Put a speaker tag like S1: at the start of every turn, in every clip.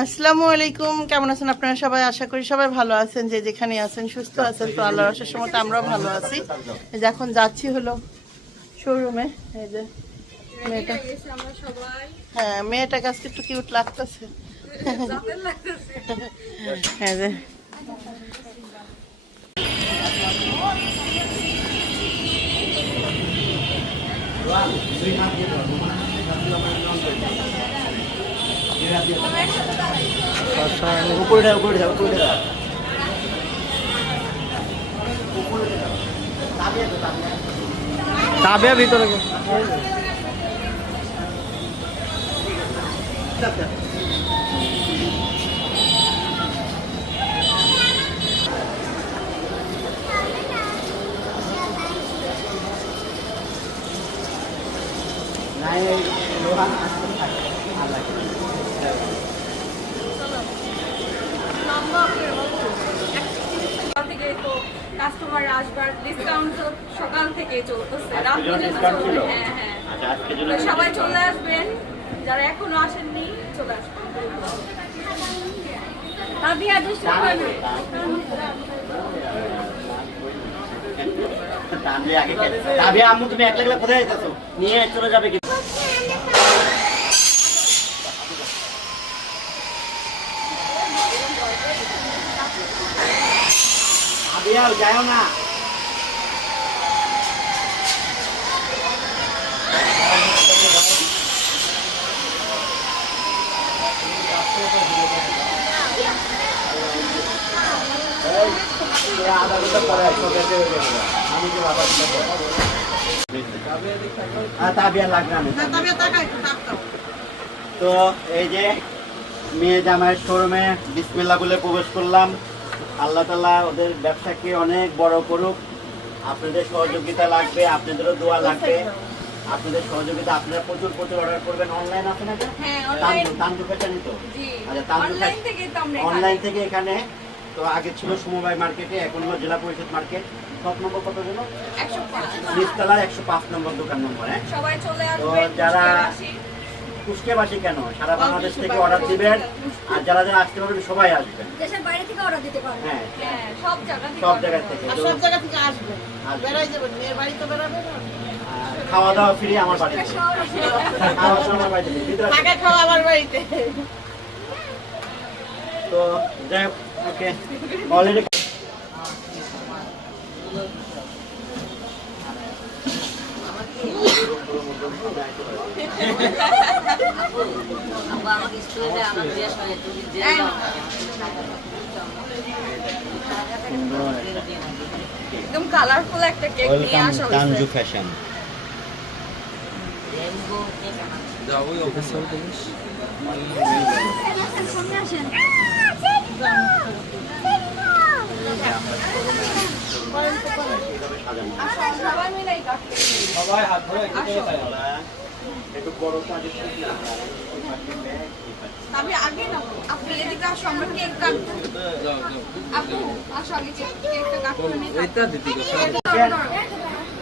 S1: আসসালামু আলাইকুম। কেমন আছেন আপনারা সবাই? আশা করি সবাই ভালো আছেন। যে যেখানে আছেন, সুস্থ আছেন, তো আল্লাহর আসার সময় আমরাও ভালো আছি। এখন যাচ্ছি হলো শোরুমে এই যে মেয়েটা। হ্যাঁ মেয়েটাকে আজকে একটু কিউট লাগতেছে। হ্যাঁ যে।
S2: উপরে উপরে উপরে তাবিয়া ভিতরে
S3: সকাল যারা এখনও আসেননি
S2: তুমি একলা কোথায় যাইতেছো? নিয়ে চলে যাবে কি তাবিয়া, যাও না আধা ঘণ্টা পরে আসব, বেঁচে যাবে। আমি তো আধা ঘণ্টা পরে। আর তাবিয়া তো এই যে মেয়ে জামাইয়ের শোরুমে বিসমিল্লা বলে প্রবেশ করলাম আল্লাহ তালা ওদের ব্যবসাকে অনেক বড় করুক। আপনাদের সহযোগিতা লাগবে আপনাদেরও দোয়া লাগবে। আপনাদের সহযোগিতা আপনারা প্রচুর প্রচুর অর্ডার করবেন অনলাইন আছে না
S3: হ্যাঁ,
S2: তান্দু ফ্যাশনই তো? আচ্ছা তান্দু
S3: অনলাইন থেকে এখানে-
S2: তো আগে ছিল সমবায় মার্কেটে এখন হলো জেলা পরিষদ মার্কেট সব নম্বর কত জন
S3: 105
S2: নিচতলার একশো পাঁচ নম্বর দোকান নম্বর হ্যাঁ? তো যারা-
S3: কুষ্টিয়াবাসী।
S2: কেন? সারা বাংলাদেশ থেকে অর্ডার দিবেন আর যারা যারা আসতে পারবেন সবাই আসবেন।
S4: দেশের বাইরে থেকে অর্ডার দিতে পারবে
S2: হ্যাঁ।
S3: হ্যাঁ সব জায়গা থেকে
S2: সব জায়গা থেকে।
S1: সব জায়গা থেকে আসবে
S2: আসবে।
S1: বেড়াই যাবেন মেয়ের বাড়ি তো বেড়াবে
S2: খাওয়া দাওয়া ফ্রি আমার বাড়িতে। খাওয়া দাওয়া আমার বাড়িতে।
S1: থাকা খাওয়া আমার বাড়িতে।
S2: তো যাই হোক ওকে অলরেডি
S3: একদম কালারফুল একটা কেক নিয়ে আসা হয়েছে।
S2: ফ্যাশন
S3: সবাই মিলে এই
S2: একটু বড়
S3: আমি আগে না আপনি এদিকে আসো আমরা কেক কাটবো আপু আসো আগে কেক- কেকটা কাটবো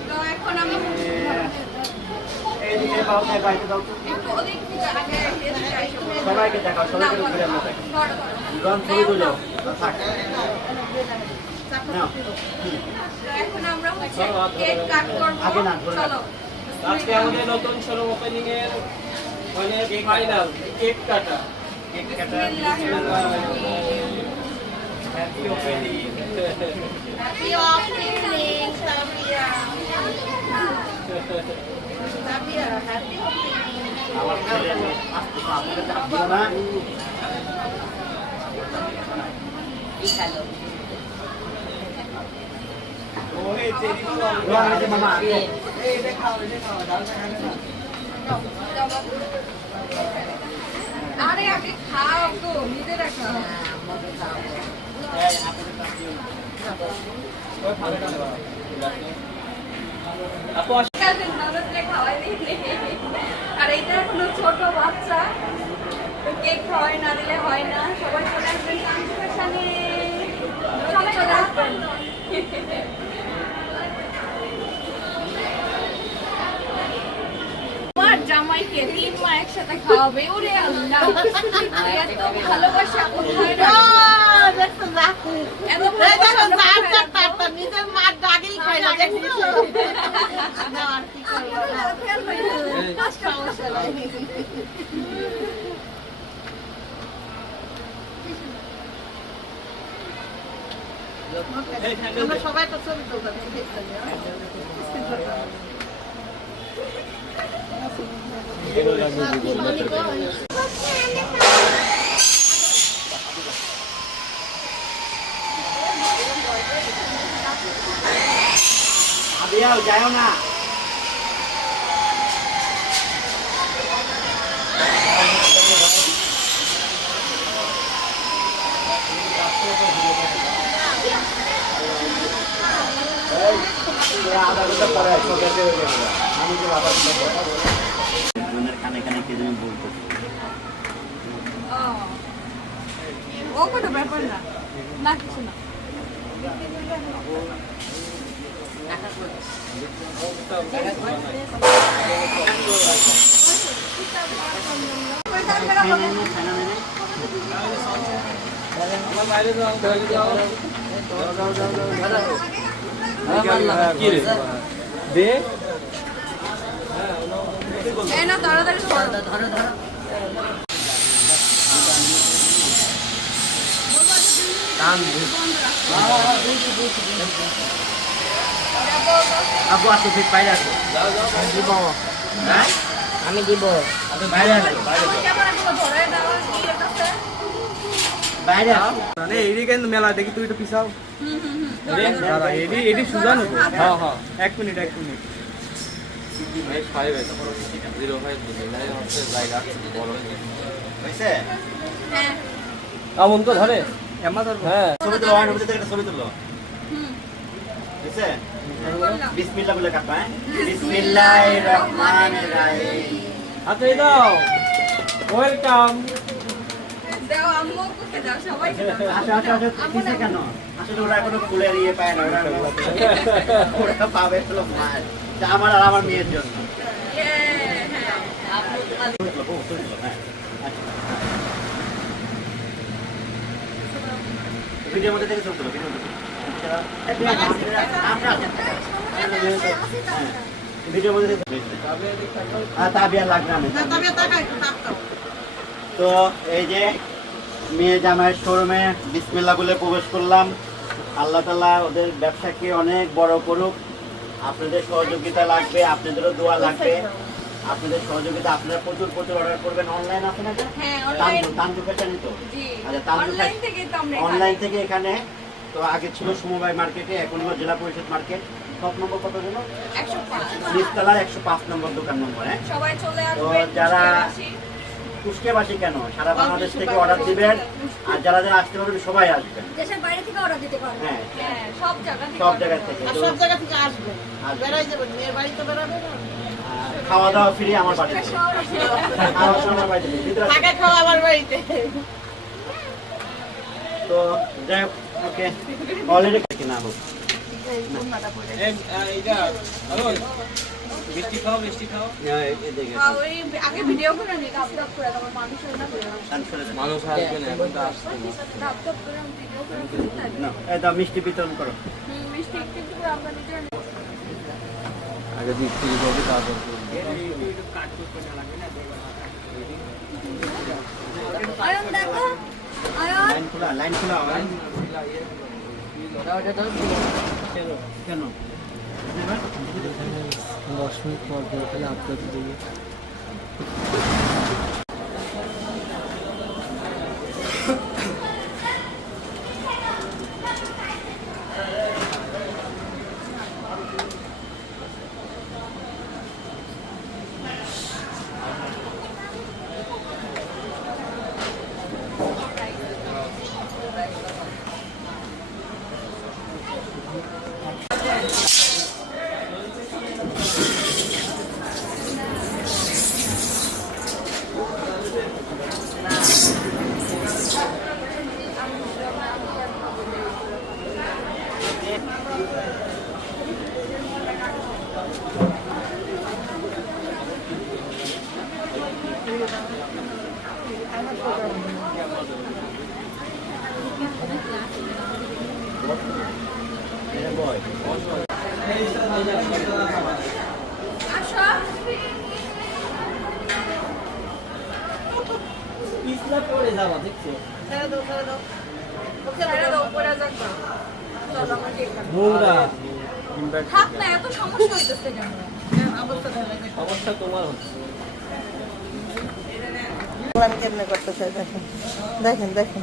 S3: তো এখন আমি
S2: এইদিকে বাবুকে বাইরে দাও তো।
S3: একটু ওদিক আগে।
S2: সবাইকে দেখাও সবাইকে ঘুরে আমরা ছবি তুলো। থাক।
S3: এখন আমরা হচ্ছে কেক কাট করব।
S2: আগে না,
S3: চলো।
S5: আজকে আমাদের নতুন শোরুম ওপেনিং এর মানে ফাইনাল কেক কাটা।
S2: কেক কাটা।
S5: Happy opening
S1: happy opening Sabiya Sabiya happy
S2: আমার
S3: আরে আগে খাও তো। নিজেরা খাও
S5: আপু আসো।
S3: কালকে ননদরে খাওয়াই দিই আর এইটা এখনও ছোট বাচ্চা। কেক হয় না দিলে হয় না। সবাই চলে আসবেন। মাস একসাথে খাওয়াবে। ওরে আল্লাহ। ভালোবাসে আমরা
S1: সবাই তো ছবি তুলতাম, দেখতে হ্যাঁ?
S2: যাও না আধা ঘণ্টা পরে আমি তো আধা ঘণ্টা পরে মনের কানে কানে কে যেন বলতেছে
S3: ও। ও কোনো ব্যাপার না না কিছু না
S5: দে
S3: এই না তাড়াতাড়ি করো
S2: আবু আসো ঠিক বাইরে আসো হ্যাঁ?
S6: আমি দিব
S2: আপনি বাইরে আসো বাইরে
S5: মানে এডি কেন মেলা দেখি তুই একটু পিছাও এডি এডি সুজানো হ্যাঁ হ্যাঁ এক মিনিট এক মিনিট
S3: হ্যাঁ
S5: আমন তো ধরে হ্যাঁ
S2: ছবি তুলো ছবি তুলো
S3: হুম
S2: হয়েছে
S3: করলাম
S2: বিসমিল্লাহ বলে কাটবা হ্যাঁ বিসমিল্লাহির রহমানির রহিম
S5: হাতে দাও ওয়েলকাম
S3: দাও আম্মু করতে দাও সবাইকে দাও
S2: আসো আসো আসো কিসে কেন আসলে ওরা এখনও ফুলের ইয়ে পায় না ওরা ওরা পাবে হলো মাছ আমার আর আমার মেয়ের জন্য। আচ্ছা। ভিডিওর মধ্যে থেকে তুলো ভিডিওর মধ্যে। তো এই যে মেয়ে জামাইয়ের শোরুমে বিসমিল্লা বলে প্রবেশ করলাম। আল্লাহ তালা ওদের ব্যবসাকে অনেক বড় করুক। আপনাদের সহযোগিতা লাগবে আপনাদেরও দোয়া লাগবে। আপনাদের সহযোগিতা আপনারা প্রচুর প্রচুর অর্ডার করবেন। অনলাইন আছে না
S3: হ্যাঁ অনলাইন
S2: তানজু ফ্যাশন তো?
S3: জি
S2: আচ্ছা তানজু
S3: অনলাইন থেকে
S2: এখানে তো আগে ছিল সমবায় মার্কেটে এখন হলো জেলা পরিষদ মার্কেট। সব নম্বর কত
S3: পাঁচ।
S2: নিচতলার একশো পাঁচ নম্বর দোকান নম্বর হ্যাঁ? তো যারা-। কুষ্টিয়াবাসী কেন? সারা বাংলাদেশ থেকে অর্ডার দিবেন আর যারা যারা আসতে পারবেন সবাই আসবেন।
S4: দেশের বাইরে থেকে অর্ডার দিতে পারবে
S2: হ্যাঁ।
S3: হ্যাঁ সব জায়গা থেকে
S2: সব জায়গা খাওয়া দাওয়া ফ্রি আমার বাড়িতে। খাওয়া দাওয়া আমার বাড়িতে। ভিতরে আছে।
S1: থাকা খাওয়া আমার বাড়িতে।
S2: তো যাই হোক ওকে অলরেডি কিনা হোক
S5: মিষ্টি খাও মিষ্টি খাও
S2: এদিকে
S3: বা ওই আগে ভিডিও করে নি ধাপ ধাপ করে তারপর মানুষের না
S5: মানুষ আসবে না এখন তো আসছে
S3: ধাপ ধাপ করে ভিডিও করে ফেলতে থাকি।
S2: না এই মিষ্টি বিতরণ করো
S3: মিষ্টি একটু একটু আমরা নিজেরা
S5: আগে দিক থেকে যাবে তারপর
S4: দেখো
S2: লাইন খোলা লাইন খোলা লাইন কেন?
S6: দশ মিনিট পর পর তাহলে আপলোড দিবি
S3: আসো
S1: ছেড়ে দাও ছেড়ে দাও
S3: ছেড়ে দাও, উপরে যাক না। চলো, আমরা
S5: নোংরা
S3: থাক না, এত সমস্যা হইতেছে কেন?
S1: অবস্থা
S5: তোমার হচ্ছে
S1: কেমনে করতে চাই দেখেন দেখেন দেখেন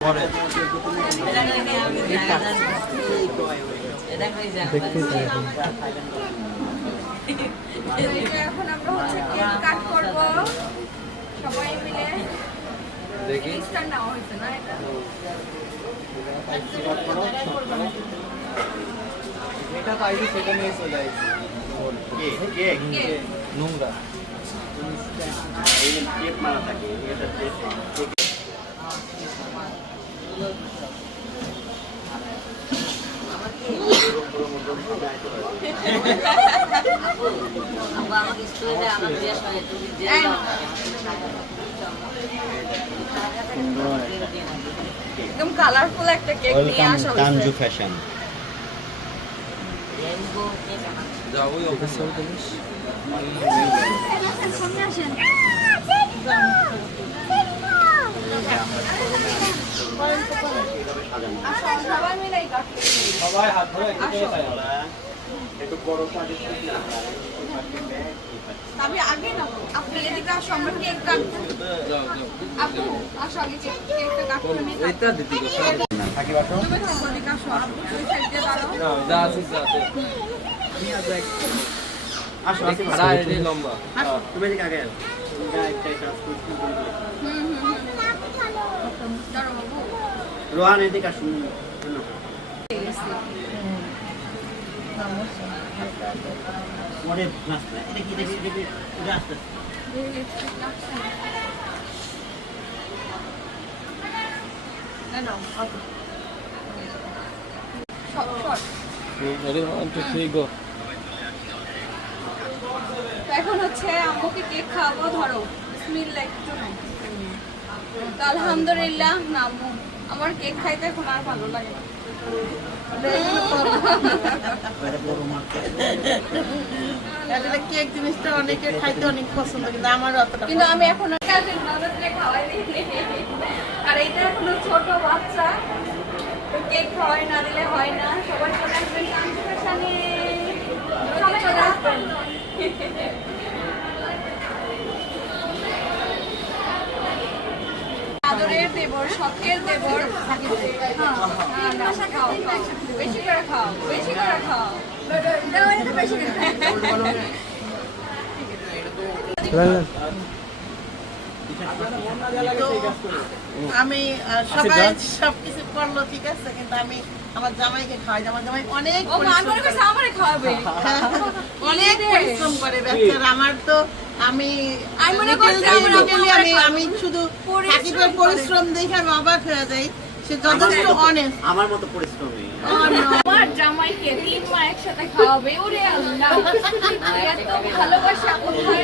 S1: ওকে
S5: কে কে কে এই এডি ফাইভ এক্স
S2: আয়না দেবেন সাইলেন্ট
S6: দেখতে চাই।
S3: এই যে এখন আমরা হচ্ছে কেক কাট করব। সবাই মিলে।
S5: দেখি।
S3: এটা?
S5: এটা পাইছি সেটা নিয়ে চলে আসছি।
S2: Cake cake
S3: cake.
S5: নোংরা
S2: এই টেপ মারা থাকে এটা
S3: এই নাও। একদম কালারফুল একটা কেক নিয়ে আসা হয়েছে
S2: ফ্যাশন
S4: সামনে আসেন
S3: সবাই মিলেই কাটবো।
S5: সবাই হাত ধরে একটু করে খাই
S2: একটু বড়
S3: তবে আগে না আপনি এদিকে আসো আমরা কেক কাটবো।
S5: যাও যাও
S3: আপু আসো আগে কেকটা কাটবো নিয়ে
S5: এটা দিতে গো
S2: থাকি বাটো
S3: তুমি থাকো এদিকে আসো আপু ওই সাইড দাঁড়াও।
S5: না যা আছিস যা
S2: আসো আসো
S5: খাড়া এডি লম্বা।
S2: তুমি এদিকে আগে একটা
S3: হুম হুম দাঁড়াও বাবু
S2: রোহান এদিকে আসুন।
S3: এখন হচ্ছে আম্মুকে কেক খাওয়াবো ধরো। বিসমিল্লাহ একটু আলহামদুলিল্লাহ না আমার কেক খাইতে এখন আর ভালো লাগে না।
S1: কেক জিনিসটা অনেকে খাইতে অনেক পছন্দ কিন্তু আমার অতটা
S3: কিন্তু আমি এখন খাওয়াই আর এটা এখনও ছোট বাচ্চা। কেক খাওয়াই না দিলে হয় না। সবাই চলে আসবেন সবাই চলে আসবেন দেবর শখের দেবর। হ্যাঁ, খাও। বেশি করে খাও বেশি করে খাও। বেশি করে
S1: আমি সবাই সবকিছু করল ঠিক আছে কিন্তু আমি আমার জামাইকে খাওয়াই আমার জামাই অনেক অনেক পরিশ্রম করে বেচারা। আমার তো আমি
S3: আমি মনে
S1: শুধু
S3: পরিশ্রম
S1: দেখে আমি অবাক হয়ে যাই। সে যথেষ্ট অনেস্ট
S2: আমার মতো পরিশ্রমী।
S3: আমার জামাইকে তিন মা একসাথে খাওয়াবে ওরে আল্লাহ। এত ভালোবাসা কোথায়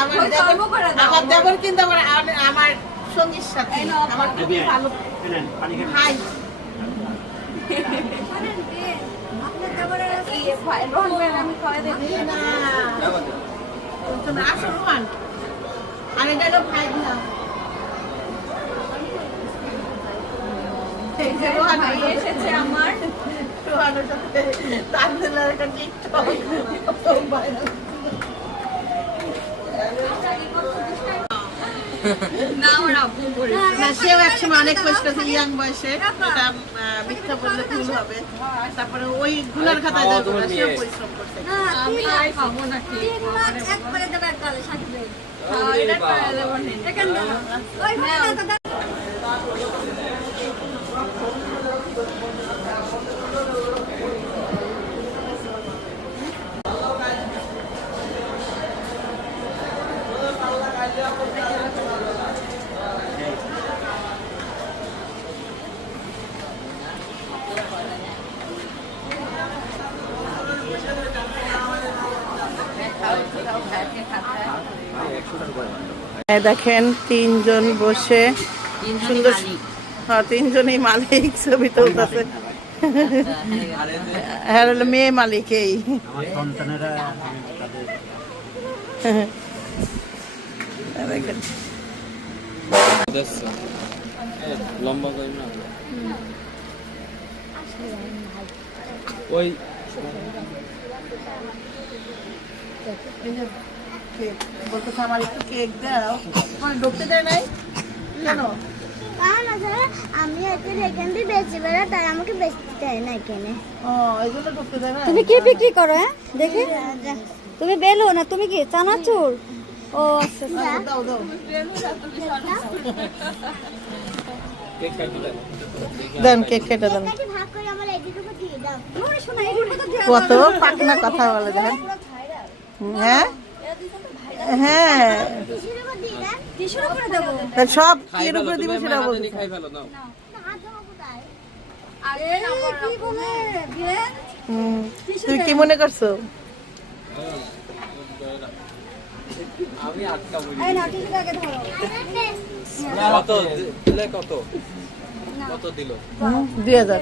S1: আমার দেবর-
S3: অল্প করে দাও।
S1: আমার দেবর কিন্তু আমার আমার- আমার সঙ্গীর সাথে। আমার খুবই ভালো। ভাই
S3: আমি
S1: এটা না।
S3: এসেছে আমার।
S1: তানজিলার একটা টিকটক সেও একসময় অনেক করেছে ইয়াং বয়সে এটা মিথ্যা বললে ভুল হবে তারপরে ওই গুলার খাতায় দেবো না সেও পরিশ্রম করছে
S3: আমি খাব না
S4: মাস দেবে এক সাথে দেবে
S3: এটা দেবো না
S4: ওই
S1: দেখেন তিনজন বসে সুন্দর হ্যাঁ তিনজনই মালিক ছবি তুলতেছে। হ্যাঁ মেয়ে মালিক এই। দেখেন।
S5: লম্বা করে না? ওই
S1: কেক বলতেছে আমার একটু কেক দাও। মানে ঢুকতে দেয় নাই? কেন?
S4: আমি এখান তাই আমাকে বেচতে দেয় না এখানে।
S1: ও এই জন্য ঢুকতে দেয় না
S7: তুমি কি বিক্রি করো হ্যাঁ? দেখি। তুমি বেলো না তুমি কি চানাচুর? ও আচ্ছা আচ্ছা।
S1: দাও দাও
S5: কেক
S1: দেন কেক কেটে দেন।
S4: নাকি ভাগ করে আমার এইটুকু দিয়ে দাও।
S7: ওরে শোনা এগুলো তো দেয়া
S1: কত পাকনা কথা বলে দেখেন। হ্যাঁ? হ্যাঁ। সব কি এর উপরে দিবে সেটা
S3: আরে
S7: এই কি
S1: মনে করছ?
S5: আমি আটকা বলি।
S7: এই না টিস্যুটা আগে ধরো।
S5: কত? দিলে কত? কত দিল?
S1: হুম, দুই হাজার।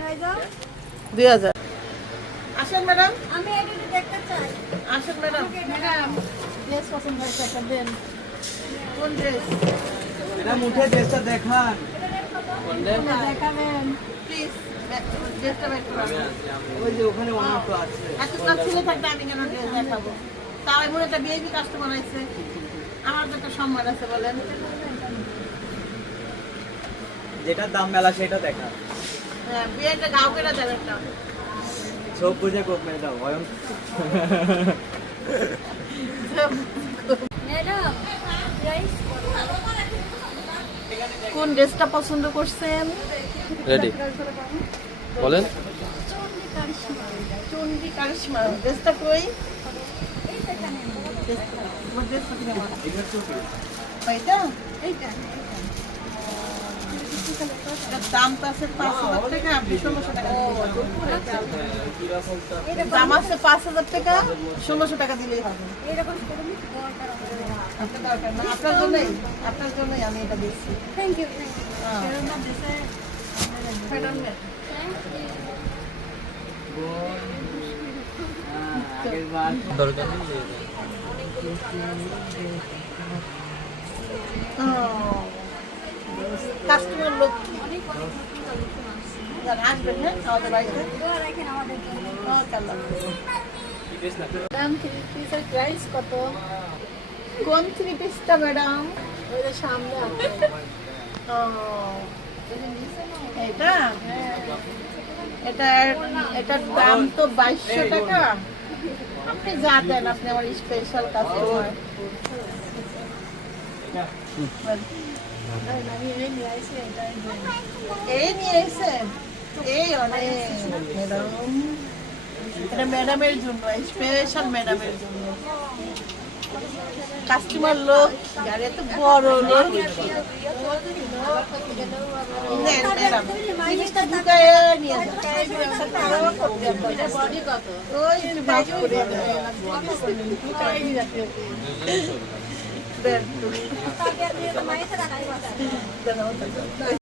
S1: দুই হাজার। আসেন ম্যাডাম?
S7: আমি দেখতে চাই।
S1: আসেন ম্যাডাম। ম্যাডাম। ড্রেস পছন্দ হয়েছে একটা দেন। কোন ড্রেস
S5: ড্রেসটা দেখান।
S7: দেখাবেন?
S1: প্লিজ ড্রেসটা বের করো।
S5: ওই যে ওখানে অন্য তো আছে।
S1: ছেলে থাকতে আমি কেন ড্রেস দেখাবো? তাও এমন একটা বিএবি কাস্টমার আছে। আমার তো একটা সম্মান আছে বলেন।
S5: যেটা দাম মেলা সেটা দেখা
S1: হ্যাঁ বিয়েটা গাও
S5: সব বুঝে কোপ মেরে দাও অয়ন
S7: ম্যাডাম রাইস
S1: কোন ড্রেসটা পছন্দ করছেন?
S5: রেডি বলেন।
S1: চন্ডি কারিশমা। ড্রেসটা কই? আমার ড্রেসটা কিনে আমার এইটা। এটার দাম আছে পাঁচ হাজার টাকা আপনি ষোলোশো টাকা। দাম আছে পাঁচ হাজার টাকা ষোলোশো টাকা দিলেই হবে। আপনার জন্যই আপনার জন্যই আমি এটা দিচ্ছি।
S7: থ্যাংক ইউ থ্যাংক
S1: হ্যাঁ।
S5: দরকার
S1: ও, কাস্টমার লোক আসবেন হ্যাঁ আমাদের বাড়িতে
S7: কত?
S1: কোন থ্রি পিসটা ম্যাডাম
S7: ওই যে সামনে
S1: এটা এটা? এটার দাম তো বাইশশো টাকা। আপনি যা দেন আপনি আমার স্পেশাল কাস্টমার এই নিয়ে এসেছেন এই অনেক এটা ম্যাডামের জন্য স্পেশাল ম্যাডামের জন্য কাস্টমার লোক গাড়ি এত বড় লোক ওই একটু বাস করে দেন। ঢুকায়